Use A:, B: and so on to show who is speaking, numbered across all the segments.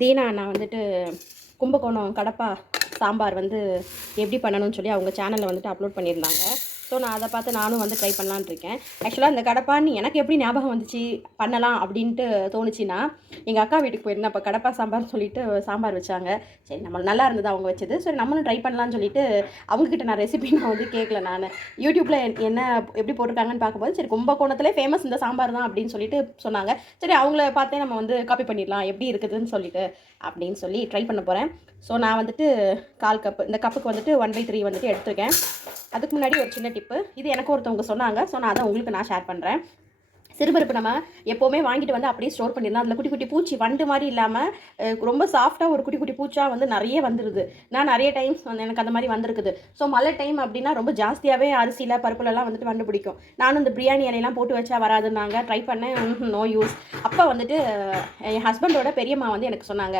A: தீனா அண்ணா வந்துட்டு கும்பகோணம் கடப்பா சாம்பார் வந்து எப்படி பண்ணணும்னு சொல்லி அவங்க சேனலில் வந்துட்டு அப்லோட் பண்ணியிருந்தாங்க. ஸோ நான் அதை பார்த்து நானும் வந்து ட்ரை பண்ணலான்னு இருக்கேன். ஆக்சுவலாக இந்த கடப்பான்னு எனக்கு எப்படி ஞாபகம் வந்துச்சு? பண்ணலாம் அப்படின்ட்டு தோணுச்சுன்னா எங்கள் அக்கா வீட்டுக்கு போயிருந்தேன். அப்போ கடப்பா சாம்பார்னு சொல்லிட்டு சாம்பார் வச்சாங்க. சரி நம்ம நல்லா இருந்தது அவங்க வச்சது. சரி நம்மளும் ட்ரை பண்ணலாம்னு சொல்லிட்டு அவங்கக்கிட்ட நான் ரெசிபி நான் வந்து கேட்கல நான். யூடியூப்பில் என்ன எப்படி போட்டிருக்காங்கன்னு பார்க்கும்போது சரி கும்பகோணத்திலே ஃபேமஸ் இந்த சாம்பார் தான் அப்படின்னு சொல்லிட்டு சொன்னாங்க. சரி அவங்கள பார்த்தே நம்ம வந்து காப்பி பண்ணிடலாம். எப்படி இருக்குதுன்னு சொல்லிட்டு அப்படின்னு சொல்லி ட்ரை பண்ண போகிறேன் ஸோ நான் வந்துட்டு கால் கப்பு இந்த கப்புக்கு வந்துட்டு ஒன் பை த்ரீ வந்துட்டு எடுத்திருக்கேன். அதுக்கு முன்னாடி ஒரு சின்ன டிப்பு இது எனக்கு ஒருத்தவங்க சொன்னாங்க. ஸோ நான் அதை உங்களுக்கு நான் ஷேர் பண்ணுறேன் சிறுபருப்பு நம்ம எப்போவுமே வாங்கிட்டு வந்து அப்படியே ஸ்டோர் பண்ணிடலாம். அதில் குட்டி குட்டி பூச்சி வண்டு மாதிரி இல்லாமல் ரொம்ப சாஃப்டாக ஒரு குட்டி குட்டி பூச்சா வந்து நிறைய வந்துடுது நான் நிறைய டைம்ஸ் வந்து எனக்கு அந்த மாதிரி வந்திருக்குது. ஸோ மழை டைம் அப்படின்னா ரொம்ப ஜாஸ்தியாகவே அரிசியில் பருப்புலலாம் வந்துட்டு வண்டு பிடிக்கும். நானும் இந்த பிரியாணி இலையெல்லாம் போட்டு வச்சா வராதுன்னாங்க. ட்ரை பண்ணேன். நோ யூஸ் அப்போ வந்துட்டு என் ஹஸ்பண்டோட பெரியம்மா வந்து எனக்கு சொன்னாங்க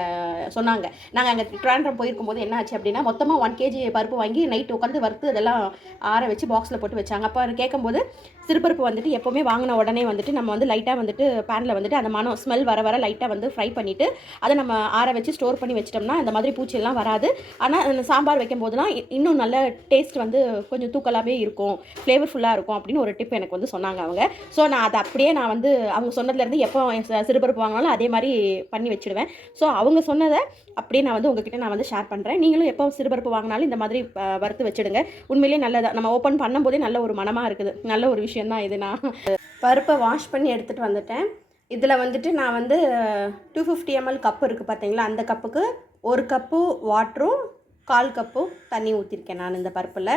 A: சொன்னாங்க. நாங்கள் அங்கே ட்ராண்ட்ரம் போயிருக்கும் போது என்ன ஆச்சு அப்படின்னா மொத்தமாக ஒன் கேஜி பருப்பு வாங்கி நைட் உட்காந்து வறுத்து அதெல்லாம் ஆற வச்சு பாக்ஸில் போட்டு வச்சாங்க. அப்போ கேட்கும்போது சிறுபருப்பு வந்துட்டு எப்போவுமே வாங்கின உடனே வந்துட்டு நம்ம வந்து லைட்டாக வந்துட்டு பேனில் வந்துட்டு அந்த மனம் ஸ்மெல் வர வர லைட்டாக வந்து ஃப்ரை பண்ணிவிட்டு அதை நம்ம ஆற வச்சு ஸ்டோர் பண்ணி வச்சிட்டோம்னா அந்த மாதிரி பூச்சியெல்லாம் வராது. ஆனால் சாம்பார் வைக்கும் போதெல்லாம் இன்னும் நல்ல டேஸ்ட் வந்து கொஞ்சம் தூக்கலாகவே இருக்கும். ஃப்ளேவர்ஃபுல்லாக இருக்கும் அப்படின்னு ஒரு டிப் எனக்கு வந்து சொன்னாங்க அவங்க. ஸோ நான் அதை அப்படியே நான் வந்து அவங்க சொன்னதுலேருந்து எப்போ சிறுபருப்பு வாங்கினாலும் அதே மாதிரி பண்ணி வச்சிடுவேன். ஸோ அவங்க சொன்னதை அப்படியே நான் வந்து உங்ககிட்ட நான் வந்து ஷேர் பண்ணுறேன் நீங்களும் எப்போ சிறுபருப்பு வாங்கினாலும் இந்த மாதிரி வறுத்து வச்சிடுங்க. உண்மையிலேயே நல்லதா நம்ம ஓப்பன் பண்ணும்போதே நல்ல ஒரு மனமாக இருக்குது. நல்ல ஒரு விஷயம் தான் இது. நான் பருப்பை வாஷ் பண்ணி எடுத்துகிட்டு வந்துட்டேன். இதில் வந்துட்டு நான் வந்து டூ ஃபிஃப்டி எம்எல் கப்பு இருக்குது பார்த்தீங்களா அந்த கப்புக்கு ஒரு கப்பு வாட்டரும் கால் கப்பும் தண்ணி ஊற்றிருக்கேன் நான் இந்த பருப்பில்.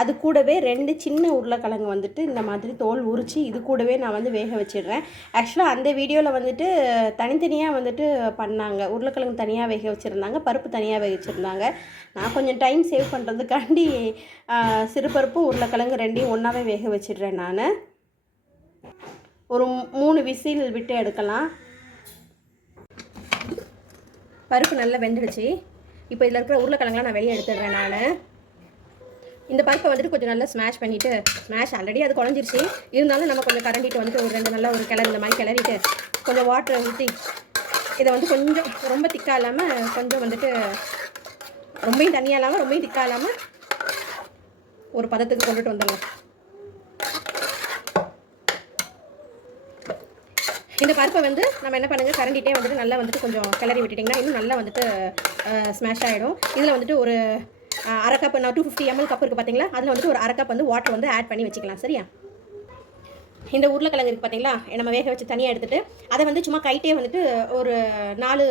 A: அது கூடவே ரெண்டு சின்ன உருளைக்கிழங்கு வந்துட்டு இந்த மாதிரி தோல் உரித்து இது கூடவே நான் வந்து வேக வச்சிடுறேன். ஆக்சுவலாக அந்த வீடியோவில் வந்துட்டு தனித்தனியாக வந்துட்டு பண்ணாங்க. உருளைக்கிழங்கு தனியாக வேக வச்சுருந்தாங்க பருப்பு தனியாக வேக வச்சுருந்தாங்க. நான் கொஞ்சம் டைம் சேவ் பண்ணுறதுக்காண்டி சிறுபருப்பு உருளைக்கிழங்கு ரெண்டையும் ஒன்றாவே வேக வச்சிடுறேன் நான். ஒரு மூணு விசில் விட்டு எடுக்கலாம். பருப்பு நல்லா வெந்துடுச்சு. இப்போ இதில் இருக்கிற உருளைக்கிழங்குலாம் நான் வெளியே எடுத்துடுறேன் நான். இந்த பருப்பை வந்துட்டு கொஞ்சம் நல்லா ஸ்மாஷ் பண்ணிவிட்டு ஸ்மாஷ் ஆல்ரெடி அது குழஞ்சிருச்சு. இருந்தாலும் நம்ம கொஞ்சம் கரண்டிட்டு வந்துட்டு ஒரு ரெண்டு நல்லா ஒரு கிளறு இந்த மாதிரி கிளறிட்டு கொஞ்சம் வாட்டரை ஊற்றி இதை வந்து கொஞ்சம் ரொம்ப திக்காக இல்லாமல் கொஞ்சம் வந்துட்டு ரொம்பையும் தண்ணியாக இல்லாமல் ரொம்பையும் திக்காக இல்லாமல் ஒரு பதத்துக்கு கொண்டுட்டு வந்துடலாம். இந்த பருப்பை வந்து நம்ம என்ன பண்ணுங்க கரண்டிட்டே வந்துட்டு நல்லா வந்துட்டு கொஞ்சம் கிளறி விட்டுட்டிங்கன்னா இன்னும் நல்லா வந்துட்டு ஸ்மாஷ் ஆகிடும் இதில் வந்துட்டு ஒரு அரை கப் நான் டூ ஃபிஃப்டி எம்எல் கப் இருக்குது பார்த்தீங்களா அதில் வந்துட்டு ஒரு அரை கப் வந்து வாட்டர் வந்து ஆட் பண்ணி வச்சுக்கலாம் சரியா? இந்த உருளைக்கிழங்கு இருக்குது பார்த்தீங்களா நம்ம வேக வச்சு தனியாக எடுத்துகிட்டு அதை வந்து சும்மா கைட்டே வந்துட்டு ஒரு நாலு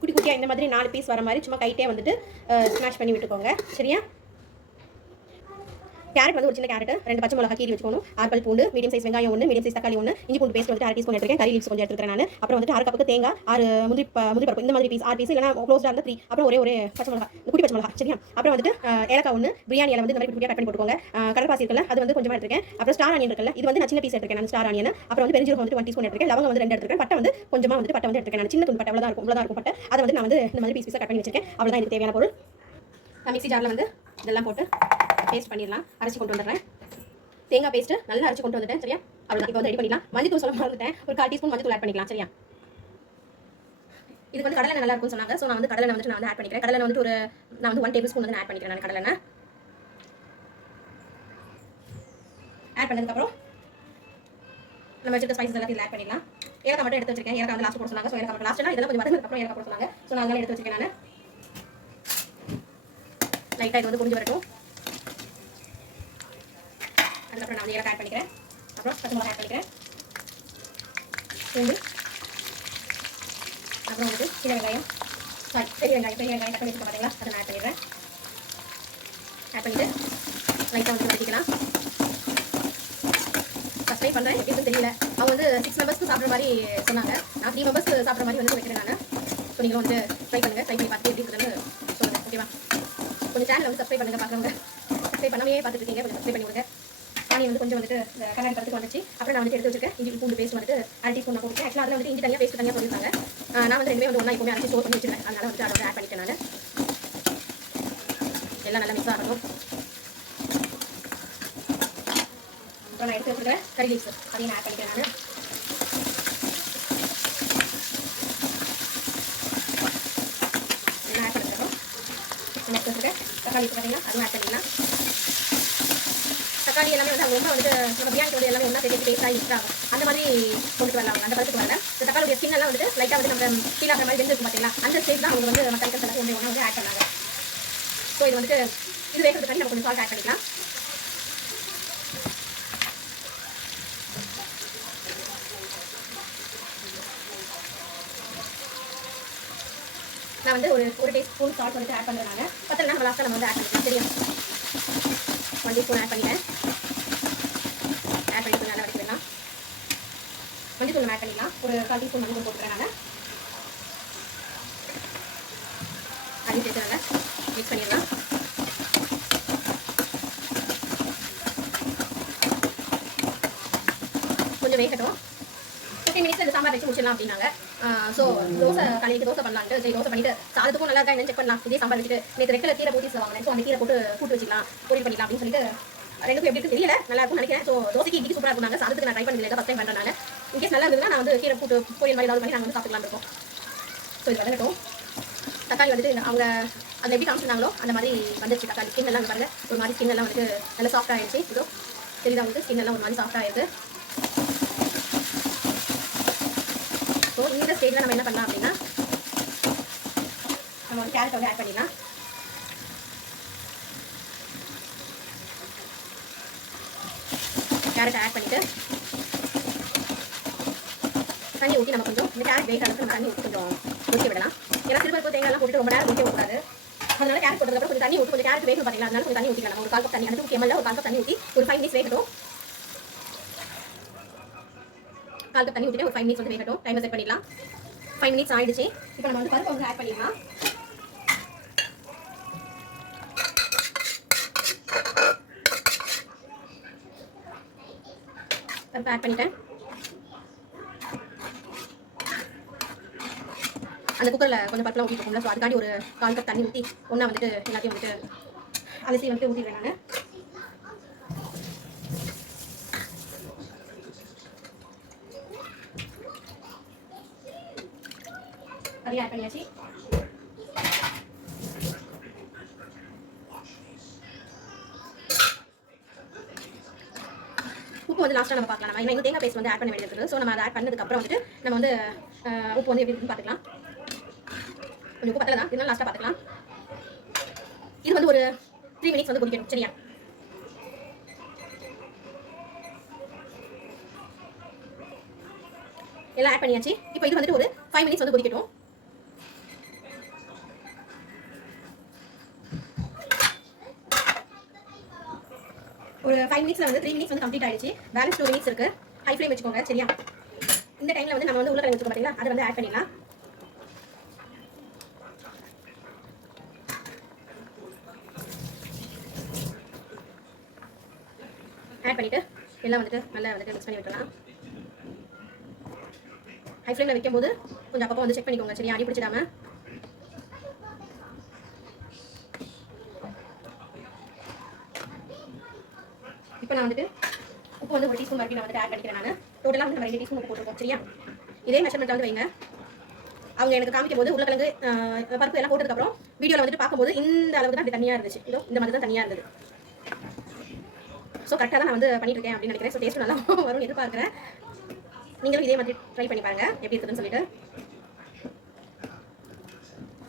A: குட்டி குட்டியாக இந்த மாதிரி நாலு பீஸ் வர மாதிரி சும்மா கைட்டே வந்துட்டு ஸ்மாஷ் பண்ணி விட்டுக்கோங்க சரியா? கேரட் வந்து ஒரு சின்ன கேரட் ரெண்டு பச்சை மிளகா கீரி வச்சுக்கணும். ஆப்பிள் பூண்டு மீடியம் சைஸ் வெங்காயம் ஒன்று மீடியம் சைஸ் தக்காளி ஒன்று இஞ்சி பூண்டு பேஸ்ட் வந்து அரை டீஸ்பூன் எடுத்துருக்கேன். கறி லீவ்ஸ் கொஞ்சம் எடுத்துக்கிறேன் நான். அப்புறம் வந்துட்டு அரை கப்புக்கு தேங்காய் ஆறு முந்திரி முந்திரி பருப்பு இந்த மாதிரி பீஸ் ஆறு பீஸ் இல்லைனா க்ளோஸ்டாக இருந்தால் த்ரீ அப்புறம் ஒரே ஒரு பச்சை மிளகா குட்டி பச்சை மிளகா சரியா? அப்புறம் வந்துட்டு ஏலக்காய் ஒன்று பிரியாணி இலை வந்து இந்த மாதிரி குட்டியாக கட் பண்ணி போட்டுக்கோங்க. கடற்பாசி இருக்குல்ல அது வந்து கொஞ்சமாக எடுத்துருக்கேன். அப்புறம் ஸ்டார் ஆனியன் இருக்குல்ல இது வந்து நான் சின்ன பீஸ் எடுத்துருக்கேன் நான் ஸ்டார் ஆனியன் அப்புறம் வந்து பெருஞ்சீரகம் வந்து ஒன் டீஸ்பூன் எடுத்துருக்கேன். லவங்க வந்து ரெண்டு எடுத்துருக்கேன். பட்டை வந்து கொஞ்சமாக வந்து பட்டை வந்து எடுத்துருக்கேன் நான். சின்ன துண்டு பட்டை அவ்வளோதான் இருக்கும் அவ்வளோதான் இருக்கும் பட்டை. அதை வந்து நான் வந்து இந்த மாதிரி பீஸ் பீஸாக கட் பண்ணி வச்சிருக்கேன். அவ்வளோதான் எனக்கு தேவையான பொருள். நான் மிக்ஸி ஜாரில் வந்து இதெல்லாம் போட்டு பேஸ்ட் பண்ணிடலாம். அரைச்சி கொண்டு வந்துடுறேன். தேங்காய் பேஸ்ட்டு நல்லா அரைச்சி கொண்டு வந்துட்டேன் சரியா? அவ்வளோ இப்போ வந்து ரெடி பண்ணிக்கலாம் மஞ்சத்தூள் சொல்ல மறந்துட்டேன். ஒரு கால் டீஸ்பூன் மஞ்சத்தூள் ஆட் பண்ணிக்கலாம் சரியா? இது வந்து கடலை நல்லா இருக்கும்னு சொன்னாங்க. ஸோ நான் வந்து கடலை வந்துட்டு நான் வந்து ஆட் பண்ணிக்கிறேன். கடலை வந்துட்டு ஒரு நான் வந்து ஒன் டேபிள் ஸ்பூன் வந்து ஆட் பண்ணிக்கிறேன் நான் கடலை ஆட் பண்ணதுக்கப்புறம் நம்ம வச்சுருக்க ஸ்பைசஸ் எல்லாத்தையும் ஆட் பண்ணிடலாம். ஏலக்காய் மட்டும் எடுத்து வச்சிருக்கேன். ஏலக்காய் வந்து லாஸ்ட் போட சொன்னாங்க. ஸோ ஏலக்காய் லாஸ்ட்னா இதெல்லாம் கொஞ்சம் வந்ததுக்கப்புறம் ஏலக்காய் போட சொன்னாங்க. ஸோ நான் எடுத்து வச்சிருக்கேன் நான். லைட்டாக இது வந்து புரிஞ்சு வரட்டும். அதுக்கப்புறம் நான் வந்து ஏலக்காய் ஆட் பண்ணிக்கிறேன். அப்புறம் பச்சை மிளகாய் ஆட் பண்ணிக்கிறேன். பூண்டு. அப்புறம் வந்து சின்ன வெங்காயம். சாரி பெரிய வெங்காயம் பெரிய வெங்காயம் தக்காளி வச்சுக்க பார்த்தீங்களா அதை நான் ஆட் பண்ணிடுறேன். ஆட் பண்ணிட்டு லைட்டாக வந்து வதக்கிக்கலாம். ஃபஸ்ட் ட்ரை பண்ணுறேன் எப்படின்னு தெரியல. அவங்க வந்து சிக்ஸ் மெம்பர்ஸ்க்கு சாப்பிட்ற மாதிரி சொன்னாங்க. நான் த்ரீ மெம்பர்ஸ்க்கு சாப்பிட்ற மாதிரி வந்து வைக்கிறேன் நான். ஸோ நீங்களும் வந்து ட்ரை பண்ணுங்கள் ட்ரை பண்ணி பார்த்து எப்படி இருக்குதுன்னு சொல்லுங்கள் ஓகேவா கொஞ்சம் சேனலில் வந்து சப்ஸ்கிரைப் பண்ணுங்கள் பார்க்குறவங்க சப்ஸ்கிரைப் பண்ணாமே பார்த்துட்டு இருக்கீங்க கொஞ்சம் சப்ஸ்கிரைப் பண்ணி கொடுங்க ஆனியன் வந்து கொஞ்சம் வந்துட்டு கண்ணாடி படத்துக்கு வந்துச்சு. அப்புறம் நான் வந்து எடுத்து வச்சிருக்கேன். இஞ்சி பூண்டு பேஸ்ட் வந்துட்டு அரை டீஸ்பூன் நான் போட்டுருக்கேன் ஆக்சுவலாக அதில் வந்து இஞ்சி தனியாக பேஸ்ட் தனியாக போட்டிருக்காங்க நான் வந்து ரெண்டுமே வந்து ஒன்றா எப்பவுமே அரைச்சி ஸ்டோர் பண்ணி வச்சிருக்கேன் அதனால் வந்து அதை வந்து ஆட் பண்ணிட்டேன் நான். எல்லாம் நல்லா மிக்ஸ் ஆகணும் அப்புறம் நான் எடுத்து வச்சிருக்கிறேன் கறி லீவ்ஸ் அதையும் நான் ஆட் பண்ணிக்கிறேன் நான். எடுத்து வச்சிருக்க தக்காளி பார்த்தீங்கன்னா அதுவும் ஆட் பண்ணிக்கலாம் தக்காளி எல்லாமே வந்து அவங்க ரொம்ப வந்து நம்ம பிரியாணியோட எல்லாமே ஒன்றா சேர்த்து டேஸ்ட்டாக யூஸ் அந்த மாதிரி கொண்டு வரலாம். அந்த பதத்துக்கு வரல. இந்த தக்காளியோட ஸ்கின் எல்லாம் வந்து லைட்டாக வந்து நம்ம ஃபீல் ஆகிற மாதிரி வெந்திருக்கும் பார்த்தீங்களா அந்த ஸ்டேஜ் தான் அவங்க வந்து மற்ற ஐட்டம்ஸ் ஒன்று ஒன்றா வந்து ஆட் பண்ணாங்க. ஸோ இது வந்துட்டு இது வேகிறதுக்கு நம்ம கொஞ்சம் சால்ட் ஆட் பண்ணிக்கலாம். நான் வந்து ஒரு ஒரு டீ ஸ்பூன் சால்ட் வந்துட்டு ஆட் பண்ணுறேன் நான் பத்தல நம்ம லாஸ்ட்டாக நம்ம வந்து ஆட் பண்ணிக்கலாம். தெரியும் ஒன் டீஸ்பூன் ஆட் பண்ணிட்டேன். பண்ணிக்கலாம் நல்லா வச்சுக்கலாம் மஞ்சள் தூள் ஆட் பண்ணிக்கலாம். ஒரு கால் டீஸ்பூன் மஞ்சள் போட்டுக்கிறேன் நான். அதையும் சேர்த்து நல்லா மிக்ஸ் பண்ணிடலாம். கொஞ்சம் வேகட்டும். ஃபிஃப்டீன் மினிட்ஸ் இந்த சாம்பார் வச்சு முடிச்சிடலாம் அப்படின்னாங்க. ஸோ தோசை கலைக்கு தோசை பண்ணலான்ட்டு சரி தோசை பண்ணிட்டு சாதத்துக்கும் நல்லா இருக்கா என்னன்னு செக் பண்ணலாம். இதே சாம்பார் வச்சுட்டு நேற்று ரெக்கில் கீரை போட்டி வாங்கினேன். ஸோ அந்த கீரை போட்டு கூட்டு வச்சுக்கலாம். பொரியல் பண்ணிக்கலாம் அப்படின்னு சொல்லிட்டு ரெண்டுக்கும் எப்படி இருக்கு தெரியல. நல்லா இருக்கும் நினைக்கிறேன். ஸோ தோசைக்கு இட்லி சூப்பராக இருந்தாங்க சாதத்துக்கு நான் ட்ரை பண்ணல ஃபஸ்ட் டைம் பண்ணுறேன் நான். இன்கேஸ் நல்லா இருந்ததுன்னா நான் வந்து கீரை கூட்டு பொரியல் மாதிரி ஏதாவது பண்ணி நாங்கள் வந்து சாப்பிட்டுலாம் இருக்கோம். ஸோ இது வதங்கட்டும் தக்காளி வந்துட்டு அவங்க அதில் எப்படி காமிச்சிருந்தாங்களோ அந்த மாதிரி வந்துச்சு தக்காளி. ஸ்கின் எல்லாம் பாருங்க. ஒரு மாதிரி ஸ்கின் எல்லாம் வந்துட்டு நல்லா சாஃப்டாக ஆயிடுச்சு இதோ தெரியுதா வந்து ஸ்கின் எல்லாம் ஒரு மாதிரி சாஃப்டாக ஆயிருக்கு. ஸோ இந்த ஸ்டேஜில் நம்ம என்ன பண்ணலாம் அப்படின்னா நம்ம வந்து கேரட் வந்து ஆட் பண்ணிடலாம். கேரட் ஆட் பண்ணிட்டு தண்ணி ஊற்றி நம்ம கொஞ்சம் இந்த கேரட் வேக அளவுக்கு நம்ம தண்ணி ஊற்றி கொஞ்சம் ஊற்றி விடலாம். ஏன்னா திருப்பருப்பு தேங்காய்லாம் போட்டு ரொம்ப நேரம் ஊற்றி கூடாது. அதனால கேரட் போட்டதுக்கப்புறம் கொஞ்சம் தண்ணி ஊற்றி கொஞ்சம் கேரட் வேகும் பார்த்தீங்களா அதனால கொஞ்சம் தண்ணி ஊற்றிக்கலாம் ஒரு கால் கப் தண்ணி அந்த எம்எல்ல ஒரு கால் கப் தண்ணி ஊற்றி ஒரு ஃபைவ் மினிட்ஸ் வேகட்டும். கால் கப் தண்ணி ஊற்றிட்டு ஒரு ஃபைவ் மினிட்ஸ் வந்து வேகட்டும். டைமை செட் பண்ணிடலாம். ஃபைவ் மினிட்ஸ் ஆயிடுச்சு. இப்போ நம்ம வந்து பருப்பு வந்து ஆட் பண்ணிடலாம். பருப்பு பண்ணிட்டேன் அந்த குக்கரில் கொஞ்சம் பருப்புலாம் ஊற்றி இருக்கும்ல ஸோ அதுக்காண்டி ஒரு கால் கப் தண்ணி ஊற்றி ஒன்றா வந்துட்டு எல்லாத்தையும் வந்துட்டு அலசி வந்துட்டு ஊற்றிடுவேன் நான். அதையும் ஆட் பண்ணியாச்சு. உப்பு வந்து லாஸ்ட்டாக நம்ம பார்க்கலாம். நம்ம இன்னும் தேங்காய் பேஸ்ட் வந்து ஆட் பண்ண வேண்டியது இருக்குது. ஸோ நம்ம அதை ஆட் பண்ணதுக்கப்புறம் வந்துட்டு நம்ம வந்து உப்பு வந்து எப்படி பார்த்துக்கலாம். கொஞ்சம் உப்பு பத்தல தான் இருந்தாலும் லாஸ்ட்டாக பார்த்துக்கலாம். இது வந்து ஒரு த்ரீ மினிட்ஸ் வந்து குடிக்கணும் சரியா? எல்லாம் ஆட் பண்ணியாச்சு. இப்போ இது வந்துட்டு ஒரு ஃபைவ் மினிட்ஸ் வந்து குடிக்கட்டும் ஒரு ஃபைவ் மினிட்ஸ்ல வந்து த்ரீ மினிட்ஸ் வந்து கம்ப்ளீட் ஆயிடுச்சு. பேலன்ஸ் டூ மினிட்ஸ் இருக்கு. ஹை ஃப்ளேம் வச்சுக்கோங்க சரியா? இந்த டைம்ல வந்து நம்ம வந்து உள்ள வச்சுக்கோ பார்த்தீங்களா அதை வந்து ஆட் பண்ணிடலாம். ஆட் பண்ணிட்டு எல்லாம் வந்துட்டு நல்லா வந்துட்டு மிக்ஸ் பண்ணி விட்டுறலாம் ஹை ஃப்ளேமில் வைக்கும்போது கொஞ்சம் அப்பப்போ வந்து செக் பண்ணிக்கோங்க சரியா? அடி பிடிச்சிடாம. இப்போ நான் வந்துட்டு உப்பு வந்து ஒரு டீஸ்பூன் வரைக்கும் நான் வந்துட்டு ஆட் பண்ணிக்கிறேன் நான். டோட்டலாக வந்து நம்ம ரெண்டு டீஸ்பூன் உப்பு போட்டுருக்கோம் சரியா? இதே மெஷர்மெண்ட் வந்து வைங்க. அவங்க எனக்கு காமிக்கும் போது உருளைக்கிழங்கு ஆஹ், பருப்பு எல்லாம் போட்டதுக்கப்புறம் வீடியோவில் வந்துட்டு பார்க்கும்போது இந்த அளவுக்கு தான் அப்படி தனியாக இருந்துச்சு. இதோ இந்த மாதிரி தான் தனியாக இருந்தது. ஸோ கரெக்டாக தான் நான் வந்து பண்ணிட்டு இருக்கேன் அப்படின்னு நினைக்கிறேன். ஸோ டேஸ்ட் நல்லா வரும்னு எதிர்பார்க்குறேன். நீங்களும் இதே மாதிரி ட்ரை பண்ணி பாருங்கள் எப்படி இருக்குதுன்னு சொல்லிட்டு.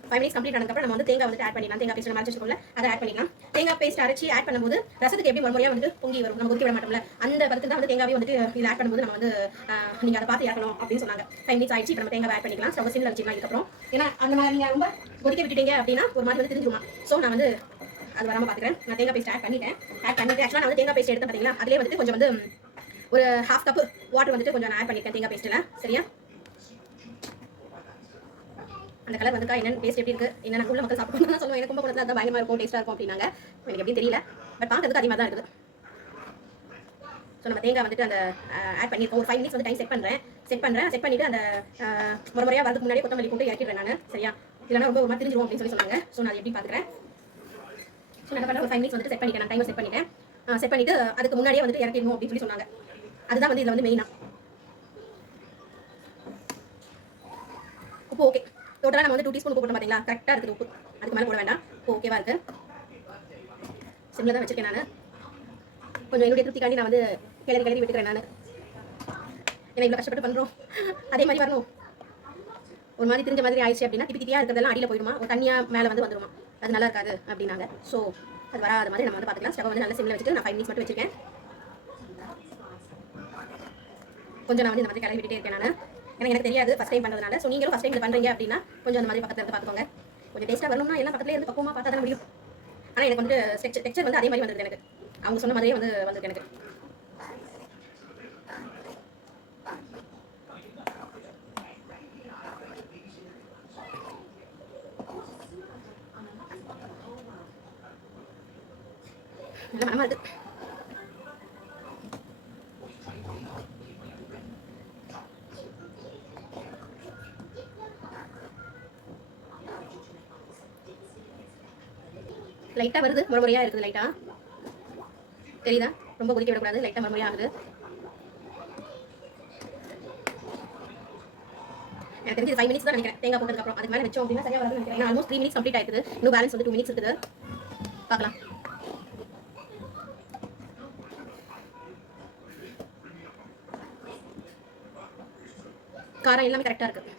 A: ஃபைவ் மினிட்ஸ் கம்ப்ளீட் ஆனதுக்கப்புறம் நம்ம வந்து தேங்காய் வந்து ஆட் பண்ணிடலாம். தேங்காய் பேஸ்ட் நம்ம அரைச்சி அதை ஆட் பண்ணிக்கலாம் தேங்காய் பேஸ்ட் அரைச்சி ஆட் பண்ணும்போது ரசத்துக்கு எப்படி முறையாக வந்து பொங்கி வரும். நம்ம ஒதுக்கி விட மாட்டோம்ல. அந்த பதத்துக்கு தான் வந்து தேங்காவே வந்துட்டு இதில் ஆட் பண்ணும்போது நம்ம வந்து நீங்க அதை பார்த்து இறக்கணும் அப்படின்னு சொன்னாங்க. ஃபைவ் மினிட்ஸ் ஆயிடுச்சு. இப்போ நம்ம தேங்காய் ஆட் பண்ணிக்கலாம். ஸ்டவ் சிம்மில் வச்சுக்கலாம் இதுக்கப்புறம். ஏன்னா அந்த மாதிரி நீங்க ரொம்ப கொதிக்க விட்டுட்டீங்க அப்படின்னா ஒரு மாதிரி வந்து தெரிஞ்சிருமா? ஸோ நான் வந்து அது வராமல் பார்த்துக்கிறேன் நான் தேங்காய் பேஸ்ட் ஆட் பண்ணிட்டேன். ஆட் பண்ணிட்டு ஆக்சுவலாக நான் வந்து தேங்காய் பேஸ்ட் எடுத்தேன் பார்த்தீங்களா அதிலே வந்துட்டு கொஞ்சம் வந்து ஒரு ஹாஃப் கப் வாட்டர் வந்துட்டு கொஞ்சம் நான் ஆட் பண்ணிட்டேன் தேங்காய் பேஸ்ட்டில் சரியா? அந்த கலர் வந்துக்கா என்னன்னு டேஸ்ட் எப்படி இருக்கு? என்ன உள்ள மக்கள் சாப்பிடணும் சொல்லுவேன். எனக்கு கும்பகோணத்தில் அதான் பயமாக இருக்கும். டேஸ்ட்டாக இருக்கும் அப்படின்னாங்க. எனக்கு எப்படி தெரியல. பட் பார்க்கறதுக்கு அதிகமாக தான் இருக்குது. ஸோ நம்ம தேங்காய் வந்துட்டு அந்த ஆட் பண்ணியிருக்கோம் ஒரு ஃபைவ் மினிட்ஸ் வந்து டைம் செட் பண்ணுறேன் செட் பண்ணுறேன் செட் பண்ணிவிட்டு அந்த முறை முறையாக வரதுக்கு முன்னாடி கொத்தமல்லி போட்டு இறக்கிடுறேன் நான். சரியா? இல்லைனா ரொம்ப ஒரு மாதிரி அப்படின்னு சொல்லி சொன்னாங்க. ஸோ நான் எப்படி பார்க்குறேன்? ஸோ நான் ஒரு ஃபைவ் மினிட்ஸ் வந்து செட் பண்ணிட்டேன். நான் டைமர் செட் பண்ணிட்டேன். செட் பண்ணிவிட்டு அதுக்கு முன்னாடியே வந்துட்டு இறக்கிடணும் அப்படின்னு சொல்லி சொன்னாங்க. அதுதான் வந்து இதில் வந்து மெயினாக உப்பு ஓகே டோட்டலாக நம்ம வந்து டூ டீஸ்பூன் உப்பு போட்டோம் பார்த்தீங்களா கரெக்டாக இருக்குது உப்பு. அதுக்கு மேலே போட வேண்டாம். ஓகேவா இருக்கு. சிம்மில் தான் வச்சிருக்கேன் நான். கொஞ்சம் என்னுடைய திருப்திக்காண்டி நான் வந்து கிளறி கிளறி விட்டுக்கிறேன் நான். ஏன்னா இவ்வளோ கஷ்டப்பட்டு பண்ணுறோம் அதே மாதிரி வரணும். ஒரு மாதிரி தெரிஞ்ச மாதிரி ஆயிடுச்சு அப்படின்னா திப்பி திப்பியாக இருக்கிறதெல்லாம் அடியில் போயிடுமா? ஒரு தனியாக மேலே வந்து வந்துடுமா அது நல்லா இருக்காது அப்படின்னாங்க. ஸோ அது வராத மாதிரி நம்ம வந்து பார்த்துக்கலாம். ஸ்டவ் வந்து நல்லா சிம்மில் வச்சுட்டு நான் ஃபைவ் மினிட்ஸ் மட்டும் வச்சுருக்கேன். கொஞ்சம் நான் வந்து இந்த மாதிரி கிளறி விட்டுட்டே இருக்கேன் நான். ஏன்னா எனக்கு தெரியாது ஃபஸ்ட் டைம் பண்ணுறதுனால ஸோ நீங்களும் ஃபஸ்ட் டைம் பண்ணுறீங்க அப்படின்னா கொஞ்சம் அந்த மாதிரி பக்கத்தில் இருந்து பார்த்துக்கோங்க. கொஞ்சம் டேஸ்ட்டாக வரணும்னா எல்லாம் பக்கத்துலேயே இருந்து பக்குவமாக பார்த்தா தான் முடியும். ஆனால் எனக்கு வந்து டெக்ஸ்சர் டெக்ஸ்டர் வந்து அதே மாதிரி வந்தது எனக்கு. அவங்க சொன்ன மாதிரியே வந்து வந்திருக்கு எனக்கு. நல்ல மனமா இருக்கு. லைட்டாக வருது. முறைமுறையாக இருக்குது லைட்டாக தெரியுதா? ரொம்ப கொதிக்க விடக்கூடாது. லைட்டாக முறைமுறையாக ஆகுது. எனக்கு தெரிஞ்சு ஃபைவ் மினிட்ஸ் தான் நினைக்கிறேன். தேங்காய் போட்டதுக்கப்புறம் அதுக்கு மேலே வச்சோம் அப்படின்னா சரியாக வருதுன்னு நினைக்கிறேன். ஆல்மோஸ்ட் த்ரீ மினிட்ஸ் கம்ப்ளீட் ஆயிருக்குது இன்னும் பேலன்ஸ் வந்து டூ மினிட்ஸ் இருக்குது. பார்க்கலாம். காரம் எல்லாமே கரெக்டாக இருக்கு.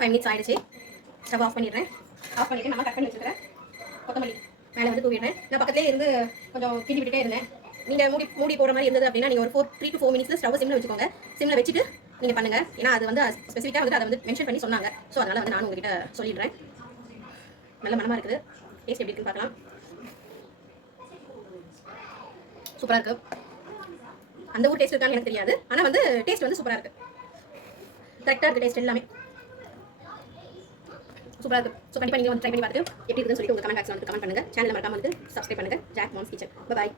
A: ஃபைவ் மினிட்ஸ் ஆயிடுச்சு. ஸ்டவ் ஆஃப் பண்ணிடுறேன். ஆஃப் பண்ணிட்டு நம்ம கட் பண்ணி வச்சுக்கிறேன் கொத்தமல்லி மேலே வந்து தூவிடுறேன். நான் பக்கத்துலேயே இருந்து கொஞ்சம் கிண்டி விட்டுட்டே இருந்தேன். நீங்கள் மூடி மூடி போகிற மாதிரி இருந்தது அப்படின்னா நீங்கள் ஒரு ஃபோர் த்ரீ டு ஃபோர் மினிட்ஸில் ஸ்டவ் சிம்மில் வச்சுக்கோங்க. சிம்மில் வச்சுட்டு நீங்கள் பண்ணுங்க. ஏன்னா அது வந்து ஸ்பெசிஃபிக்காக வந்து அதை வந்து மென்ஷன் பண்ணி சொன்னாங்க. ஸோ அதனால் வந்து நான் உங்ககிட்ட சொல்லிடுறேன். நல்ல மனமாக இருக்குது. டேஸ்ட் எப்படி இருக்குன்னு பார்க்கலாம். சூப்பராக இருக்குது அந்த ஊர் டேஸ்ட் இருக்கான்னு எனக்கு தெரியாது. ஆனால் வந்து டேஸ்ட் வந்து சூப்பராக இருக்குது கரெக்டாக இருக்குது டேஸ்ட் எல்லாமே. சூப்பராக இருக்கும் ஸோ கண்டிப்பாக நீங்கள் வந்து ட்ரை பண்ணி பார்த்துட்டு எப்படி இருக்குதுன்னு சொல்லிட்டு உங்கள் கமெண்ட் பாக்ஸில் வந்து கமெண்ட் பண்ணுங்கள் சேனல் மறக்காம வந்து சப்ஸ்கிரைப் பண்ணுங்கள் ஜாக் மாம்ஸ் கிச்சன் பாய்